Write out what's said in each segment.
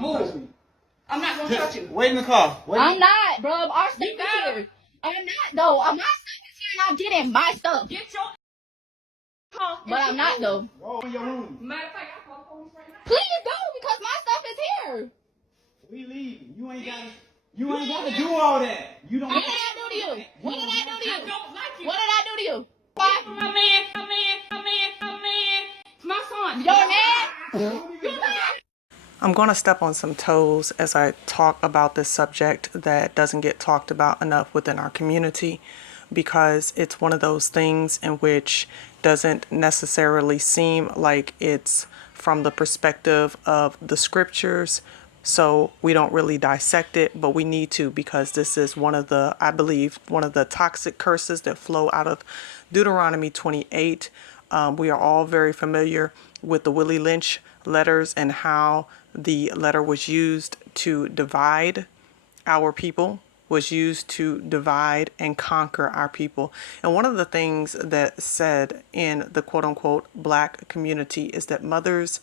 Move. I'm not gonna touch you. Wait in the car. I'm not, bro. Our stuff is here. I'm not though. My stuff is here and I'm getting my stuff. Get your car. But I'm not though. Roll in your room. Matter of fact, I call the police right now. Please go because my stuff is here. We leaving. You ain't got to do all that. You don't. What did I do to you? What did I do to you? I don't like you. What did I do to you? Why? My man. My son. Your man. I'm going to step on some toes as I talk about this subject that doesn't get talked about enough within our community, because it's one of those things in which doesn't necessarily seem like it's from the perspective of the scriptures. So we don't really dissect it, but we need to, because this is one of the, I believe, one of the toxic curses that flow out of Deuteronomy 28. We are all very familiar with the Willie Lynch letters and how the letter was used to divide our people, was used to divide and conquer our people. And one of the things that said in the quote unquote black community is that mothers,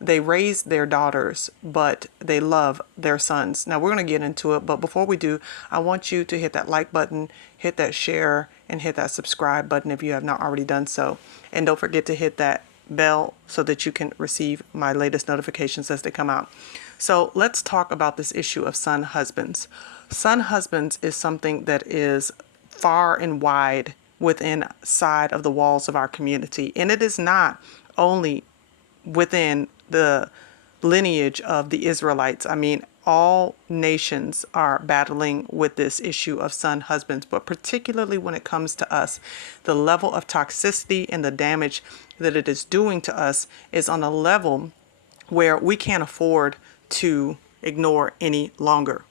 they raise their daughters, but they love their sons. Now we're going to get into it, but before we do, I want you to hit that like button, hit that share, and hit that subscribe button if you have not already done so. And don't forget to hit that bell so that you can receive my latest notifications as they come out. So let's talk about this issue of son husbands. Son husbands is something that is far and wide within side of the walls of our community. And it is not only within the lineage of the Israelites. I mean, all nations are battling with this issue of son husbands, but particularly when it comes to us, the level of toxicity and the damage that it is doing to us is on a level where we can't afford to ignore any longer.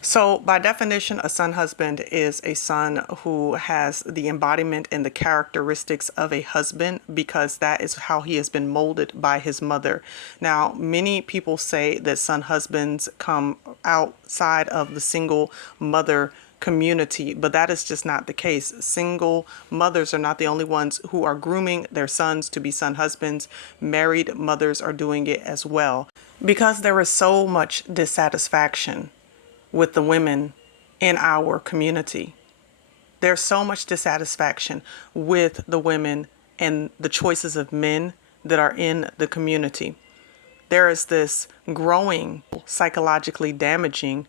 So by definition, a son husband is a son who has the embodiment and the characteristics of a husband, because that is how he has been molded by his mother. Now, many people say that son husbands come outside of the single mother community, but that is just not the case. Single mothers are not the only ones who are grooming their sons to be son husbands. Married mothers are doing it as well, because there is so much dissatisfaction with the women in our community. There's so much dissatisfaction with the women and the choices of men that are in the community. There is this growing, psychologically damaging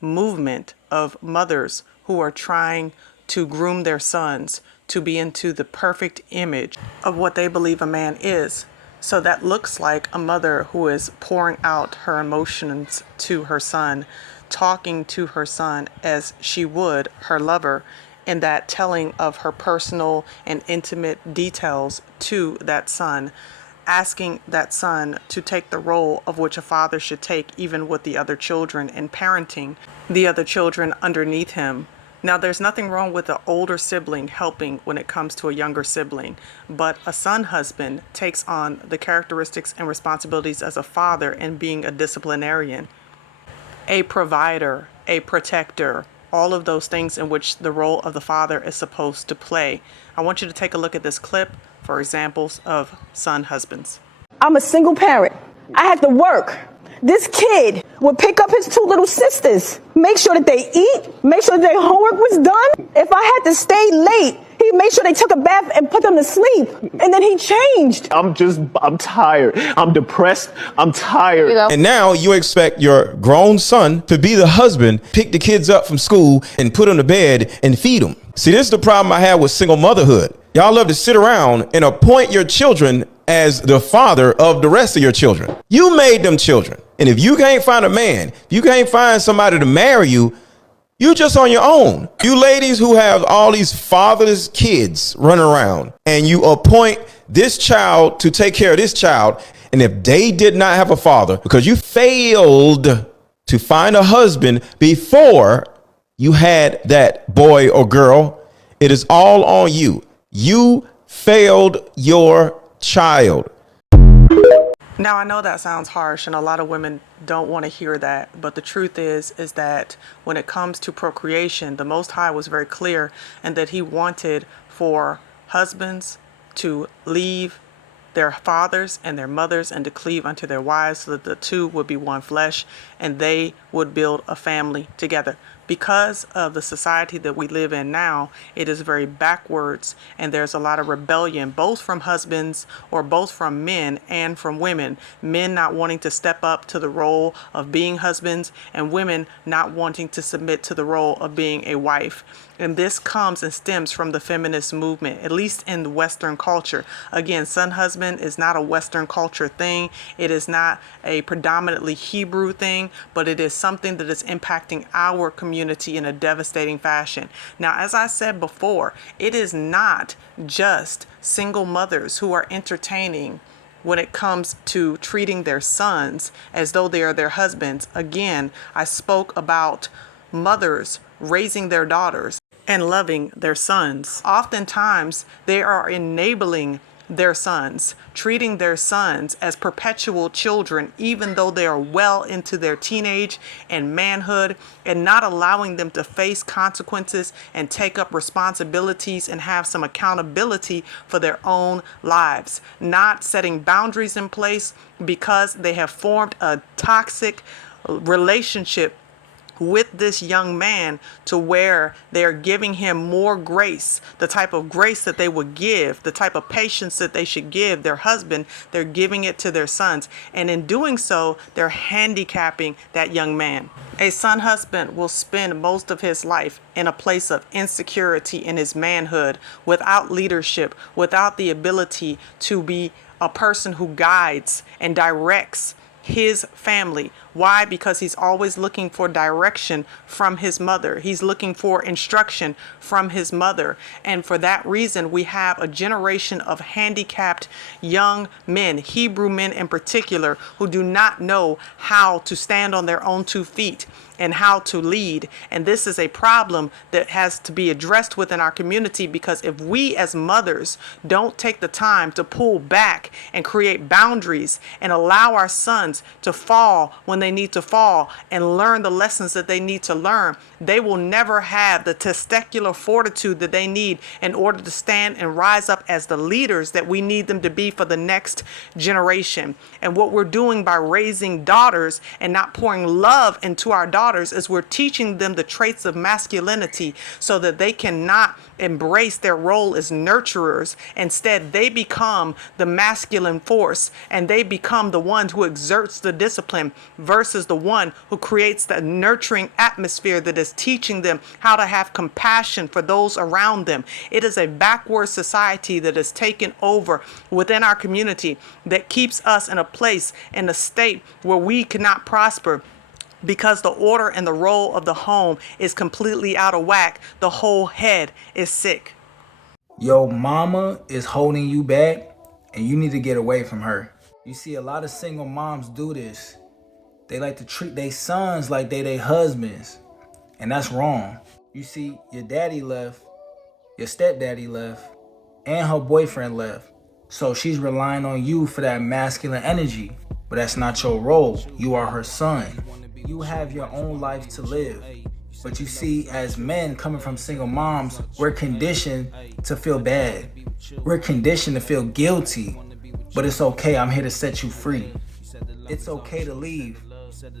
movement of mothers who are trying to groom their sons to be into the perfect image of what they believe a man is. So that looks like a mother who is pouring out her emotions to her son, talking to her son as she would her lover, and that telling of her personal and intimate details to that son, asking that son to take the role of which a father should take even with the other children, and parenting the other children underneath him. Now, there's nothing wrong with an older sibling helping when it comes to a younger sibling, but a son husband takes on the characteristics and responsibilities as a father and being a disciplinarian, a provider, a protector, all of those things in which the role of the father is supposed to play. I want you to take a look at this clip for examples of son husbands. I'm a single parent. I had to work. This kid would pick up his two little sisters, make sure that they eat, make sure that their homework was done. If I had to stay late, he'd make sure they took a bath and put them to sleep. And then he changed. I'm tired. I'm depressed. I'm tired. And now you expect your grown son to be the husband, pick the kids up from school and put them to bed and feed them. See, this is the problem I have with single motherhood. Y'all love to sit around and appoint your children as the father of the rest of your children. You made them children. And if you can't find a man, if you can't find somebody to marry you, you just on your own. You ladies who have all these fatherless kids running around, and you appoint this child to take care of this child. And if they did not have a father, because you failed to find a husband before you had that boy or girl, it is all on you. You failed your child. Now, I know that sounds harsh and a lot of women don't want to hear that, but the truth is that when it comes to procreation, the Most High was very clear, and that he wanted for husbands to leave their fathers and their mothers and to cleave unto their wives, so that the two would be one flesh and they would build a family together. Because of the society that we live in now, it is very backwards, and there's a lot of rebellion, both from husbands or both from men and from women. Men not wanting to step up to the role of being husbands, and women not wanting to submit to the role of being a wife. And this comes and stems from the feminist movement, at least in the Western culture. Again, son husband is not a Western culture thing. It is not a predominantly Hebrew thing, but it is something that is impacting our community in a devastating fashion. Now, as I said before, it is not just single mothers who are entertaining when it comes to treating their sons as though they are their husbands. Again, I spoke about mothers raising their daughters and loving their sons. Oftentimes, they are enabling their sons, treating their sons as perpetual children, even though they are well into their teenage and manhood, and not allowing them to face consequences and take up responsibilities and have some accountability for their own lives. Not setting boundaries in place because they have formed a toxic relationship with this young man, to where they're giving him more grace, the type of grace that they would give, the type of patience that they should give their husband, they're giving it to their sons. And in doing so, they're handicapping that young man. A son husband will spend most of his life in a place of insecurity in his manhood, without leadership, without the ability to be a person who guides and directs his family. Why? Because he's always looking for direction from his mother. He's looking for instruction from his mother. And for that reason, we have a generation of handicapped young men, Hebrew men in particular, who do not know how to stand on their own 2 feet and how to lead. And this is a problem that has to be addressed within our community, because if we as mothers don't take the time to pull back and create boundaries and allow our sons to fall when they need to fall and learn the lessons that they need to learn, they will never have the testicular fortitude that they need in order to stand and rise up as the leaders that we need them to be for the next generation. And what we're doing by raising daughters and not pouring love into our daughters is we're teaching them the traits of masculinity, so that they cannot embrace their role as nurturers. Instead, they become the masculine force, and they become the one who exerts the discipline versus the one who creates the nurturing atmosphere that is teaching them how to have compassion for those around them. It is a backward society that has taken over within our community that keeps us in a place, in a state where we cannot prosper, because the order and the role of the home is completely out of whack. The whole head is sick. Yo, mama is holding you back, and you need to get away from her. You see, a lot of single moms do this. They like to treat their sons like they their husbands, and that's wrong. You see, your daddy left, your stepdaddy left, and her boyfriend left. So she's relying on you for that masculine energy, but that's not your role. You are her son. You have your own life to live. But you see, as men coming from single moms, we're conditioned to feel bad. We're conditioned to feel guilty. But it's okay, I'm here to set you free. It's okay to leave.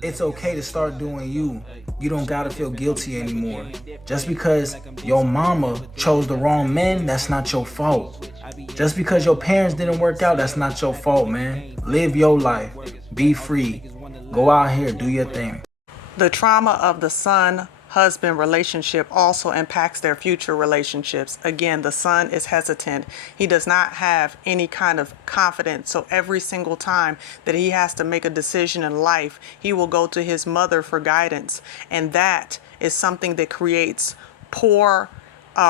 It's okay to start doing you. You don't gotta feel guilty anymore. Just because your mama chose the wrong men, that's not your fault. Just because your parents didn't work out, that's not your fault, man. Live your life. Be free. Go out here, do your thing. The trauma of the son-husband relationship also impacts their future relationships. Again, the son is hesitant. He does not have any kind of confidence. So every single time that he has to make a decision in life, he will go to his mother for guidance. And that is something that creates poor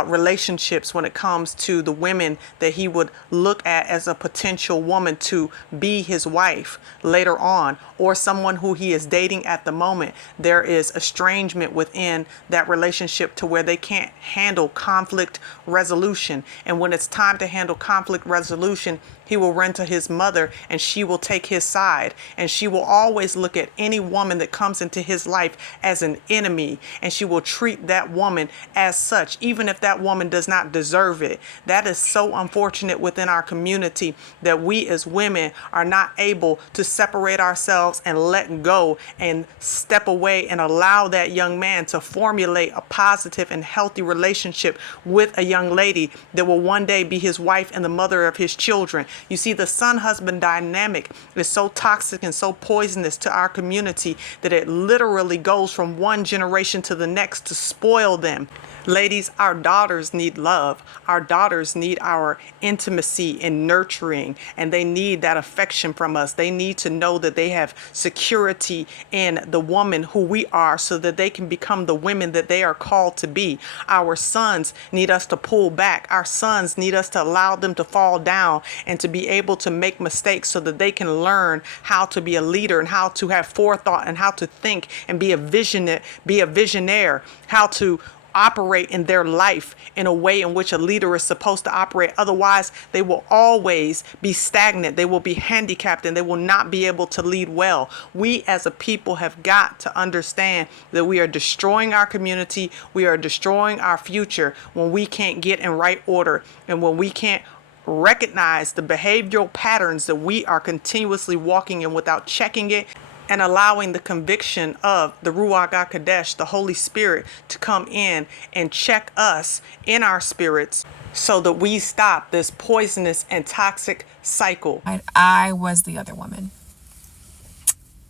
relationships when it comes to the women that he would look at as a potential woman to be his wife later on, or someone who he is dating at the moment. There is estrangement within that relationship to where they can't handle conflict resolution. And when it's time to handle conflict resolution, he will run to his mother and she will take his side. And she will always look at any woman that comes into his life as an enemy. And she will treat that woman as such, even if that woman does not deserve it. That is so unfortunate within our community that we as women are not able to separate ourselves and let go and step away and allow that young man to formulate a positive and healthy relationship with a young lady that will one day be his wife and the mother of his children. You see, the son-husband dynamic is so toxic and so poisonous to our community that it literally goes from one generation to the next to spoil them. Ladies, our daughters need love. Our daughters need our intimacy and nurturing, and they need that affection from us. They need to know that they have security in the woman who we are so that they can become the women that they are called to be. Our sons need us to pull back. Our sons need us to allow them to fall down and to be able to make mistakes so that they can learn how to be a leader and how to have forethought and how to think and be a visionaire, how to operate in their life in a way in which a leader is supposed to operate. Otherwise, they will always be stagnant. They will be handicapped and they will not be able to lead well. We as a people have got to understand that we are destroying our community. We are destroying our future when we can't get in right order and when we can't recognize the behavioral patterns that we are continuously walking in without checking it and allowing the conviction of the Ruach HaKodesh, the Holy Spirit, to come in and check us in our spirits so that we stop this poisonous and toxic cycle. I was the other woman.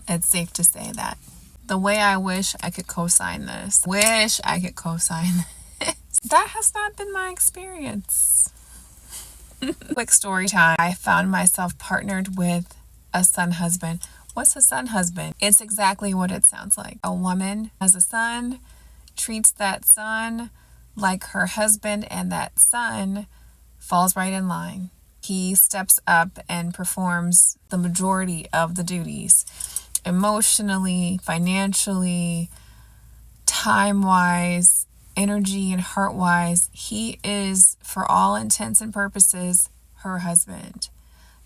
It's safe to say that. The way I wish I could co-sign this. That has not been my experience. Quick story time. I found myself partnered with a son husband. What's a son husband? It's exactly what it sounds like. A woman has a son, treats that son like her husband, and that son falls right in line. He steps up and performs the majority of the duties. Emotionally, financially, time-wise, energy and heart-wise, he is, for all intents and purposes, her husband.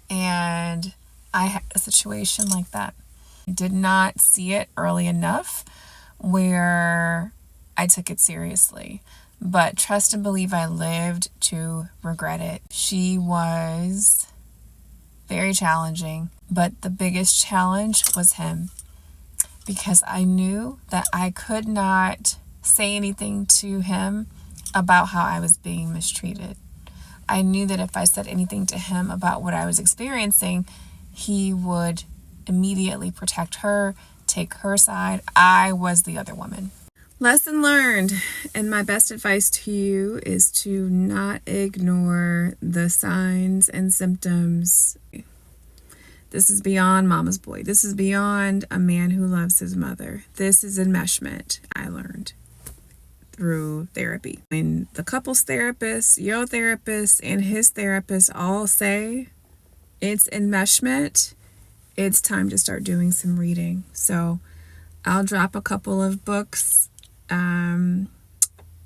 And I had a situation like that. I did not see it early enough where I took it seriously. But trust and believe I lived to regret it. She was very challenging, but the biggest challenge was him. Because I knew that I could not say anything to him about how I was being mistreated. I knew that if I said anything to him about what I was experiencing, he would immediately protect her, take her side. I was the other woman. Lesson learned, and my best advice to you is to not ignore the signs and symptoms. This is beyond mama's boy. This is beyond a man who loves his mother. This is enmeshment, I learned through therapy. And the couples therapist, your therapist, and his therapist all say it's enmeshment. It's time to start doing some reading. So I'll drop a couple of books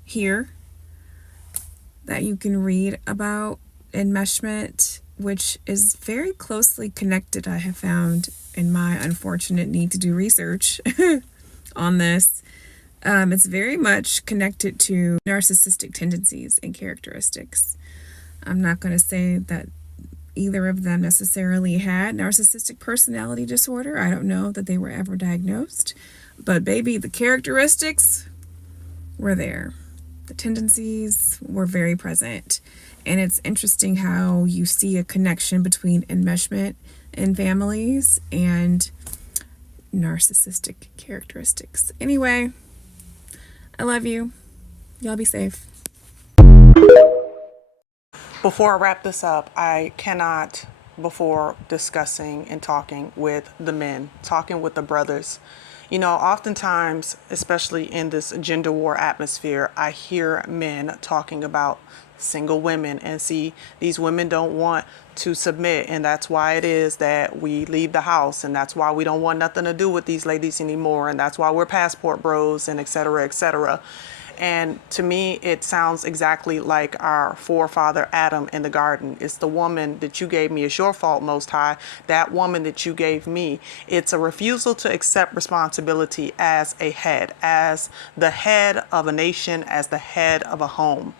here that you can read about enmeshment, which is very closely connected, I have found, in my unfortunate need to do research on this. It's very much connected to narcissistic tendencies and characteristics. I'm not going to say that either of them necessarily had narcissistic personality disorder. I don't know that they were ever diagnosed. But baby, the characteristics were there. The tendencies were very present. And it's interesting how you see a connection between enmeshment in families and narcissistic characteristics. Anyway, I love you. Y'all be safe. Before I wrap this up, I cannot, before discussing and talking with the men, talking with the brothers, you know, oftentimes, especially in this gender war atmosphere, I hear men talking about single women, and see, these women don't want to submit, and that's why it is that we leave the house, and that's why we don't want nothing to do with these ladies anymore, and that's why we're passport bros, and et cetera, et cetera. And to me, it sounds exactly like our forefather Adam in the garden. It's the woman that you gave me is your fault, Most High. That woman that you gave me. It's a refusal to accept responsibility as a head, as the head of a nation, as the head of a home.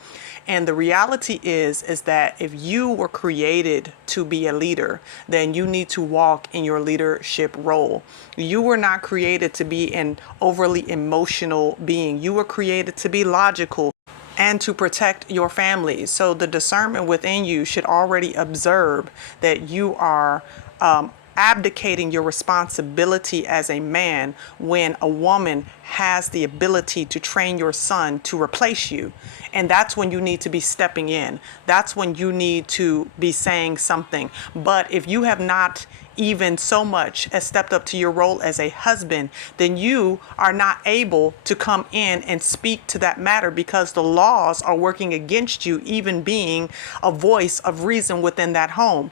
And the reality is that if you were created to be a leader, then you need to walk in your leadership role. You were not created to be an overly emotional being. You were created to be logical and to protect your family. So the discernment within you should already observe that you are abdicating your responsibility as a man when a woman has the ability to train your son to replace you. And that's when you need to be stepping in. That's when you need to be saying something. But if you have not even so much as stepped up to your role as a husband, then you are not able to come in and speak to that matter because the laws are working against you, even being a voice of reason within that home.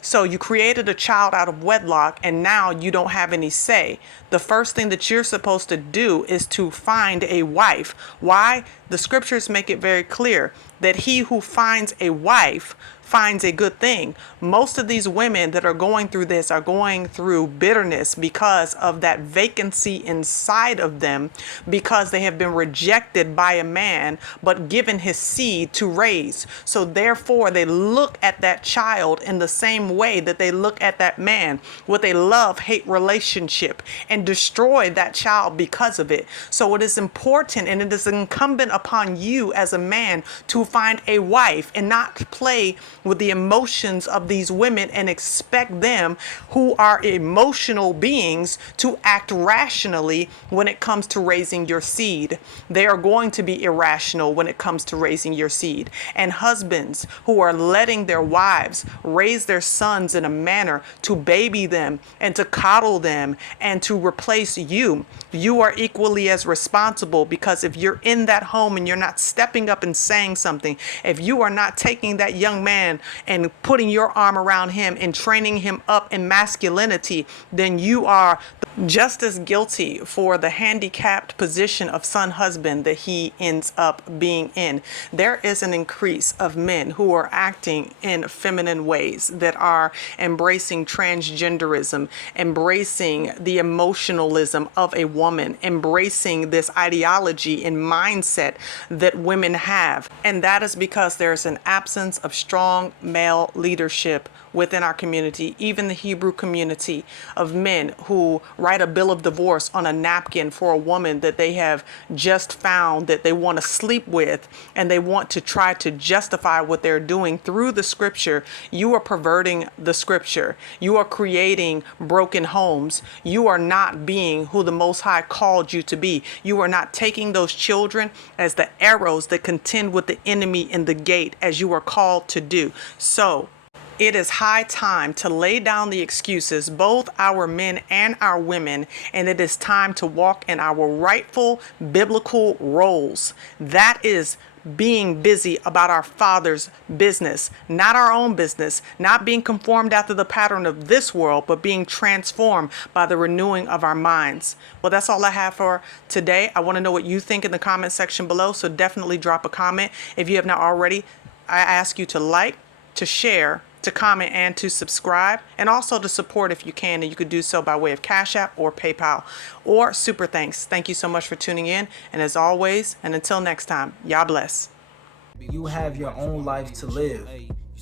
So you created a child out of wedlock and now you don't have any say. The first thing that you're supposed to do is to find a wife. Why? The scriptures make it very clear that he who finds a wife finds a good thing. Most of these women that are going through this are going through bitterness because of that vacancy inside of them, because they have been rejected by a man but given his seed to raise. So therefore they look at that child in the same way that they look at that man, with a love-hate relationship, and destroy that child because of it. So it is important and it is incumbent upon you as a man to find a wife and not play with the emotions of these women and expect them, who are emotional beings, to act rationally when it comes to raising your seed. They are going to be irrational when it comes to raising your seed. And husbands who are letting their wives raise their sons in a manner to baby them and to coddle them and to replace you, you are equally as responsible, because if you're in that home and you're not stepping up and saying something, if you are not taking that young man and putting your arm around him and training him up in masculinity, then you are just as guilty for the handicapped position of son husband that he ends up being in. There is an increase of men who are acting in feminine ways, that are embracing transgenderism, embracing the emotionalism of a woman, embracing this ideology and mindset that women have. And that is because there's an absence of strong male leadership within our community, even the Hebrew community, of men who write a bill of divorce on a napkin for a woman that they have just found that they want to sleep with, and they want to try to justify what they're doing through the scripture. You are perverting the scripture. You are creating broken homes. You are not being who the Most High called you to be. You are not taking those children as the arrows that contend with the enemy in the gate, as you are called to do. So it is high time to lay down the excuses, both our men and our women, and it is time to walk in our rightful biblical roles. That is being busy about our Father's business, not our own business, not being conformed after the pattern of this world, but being transformed by the renewing of our minds. Well, that's all I have for today. I want to know what you think in the comment section below, so definitely drop a comment. If you have not already, I ask you to like, to share, to comment, and to subscribe, and also to support if you can, and you could do so by way of Cash App or PayPal or Super Thanks. Thank you so much for tuning in, and as always, and until next time, y'all bless. You have your own life to live.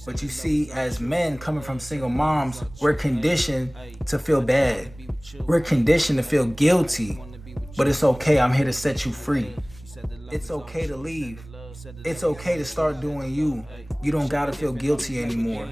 But you see, as men coming from single moms, we're conditioned to feel bad. We're conditioned to feel guilty. But it's okay, I'm here to set you free. It's okay to leave. It's okay to start doing you. You don't gotta feel guilty anymore.